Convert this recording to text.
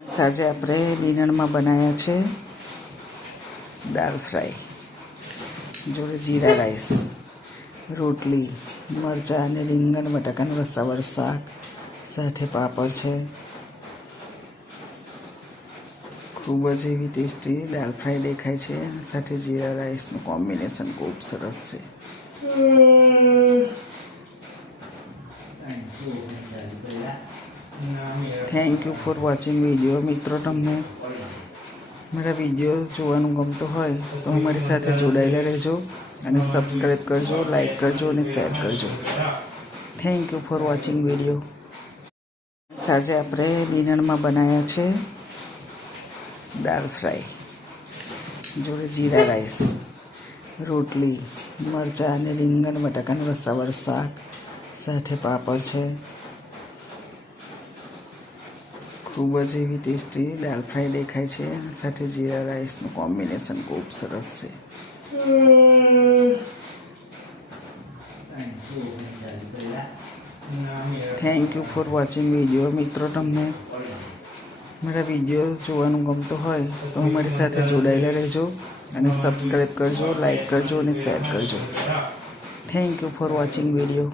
આજે આપણે ડિનરમાં બનાવ્યા છે દાળ ફ્રાય જોડે જીરા રાઈસ, રોટલી, મરચાં અને રીંગણ બટાકાનું રસાવાળું શાક, સાથે પાપડ છે. ખૂબ જ એવી ટેસ્ટી દાળ ફ્રાય દેખાય છે અને સાથે જીરા રાઈસનું કોમ્બિનેશન ખૂબ સરસ છે. Thank you for watching video. મિત્રો, તમને મારા વિડીયો જોવાનું ગમતું હોય તો અમારી સાથે જોડાયેલા રહેજો અને સબસ્ક્રાઈબ કરજો, લાઈક કરજો અને શેર કરજો. Thank you for watching video. આજે આપણે ડિનરમાં બનાવ્યા છે દાળ ફ્રાય જોડે જીરા રાઈસ, રોટલી, મરચાં અને રીંગણ બટાકાનું રસાવાળું શાક, સાથે પાપડ છે. ખૂબ જ એવી ટેસ્ટી દાળ ફ્રાય દેખાય છે અને સાથે જીરા રાઈસનું કોમ્બિનેશન ખૂબ સરસ છે. Thank you for watching video. મિત્રો, તમને મારા વિડીયો જોવાનું ગમતું હોય તો અમારી સાથે જોડાયેલા રહેજો અને સબસ્ક્રાઈબ કરજો, લાઈક કરજો અને શેર કરજો. Thank you for watching video.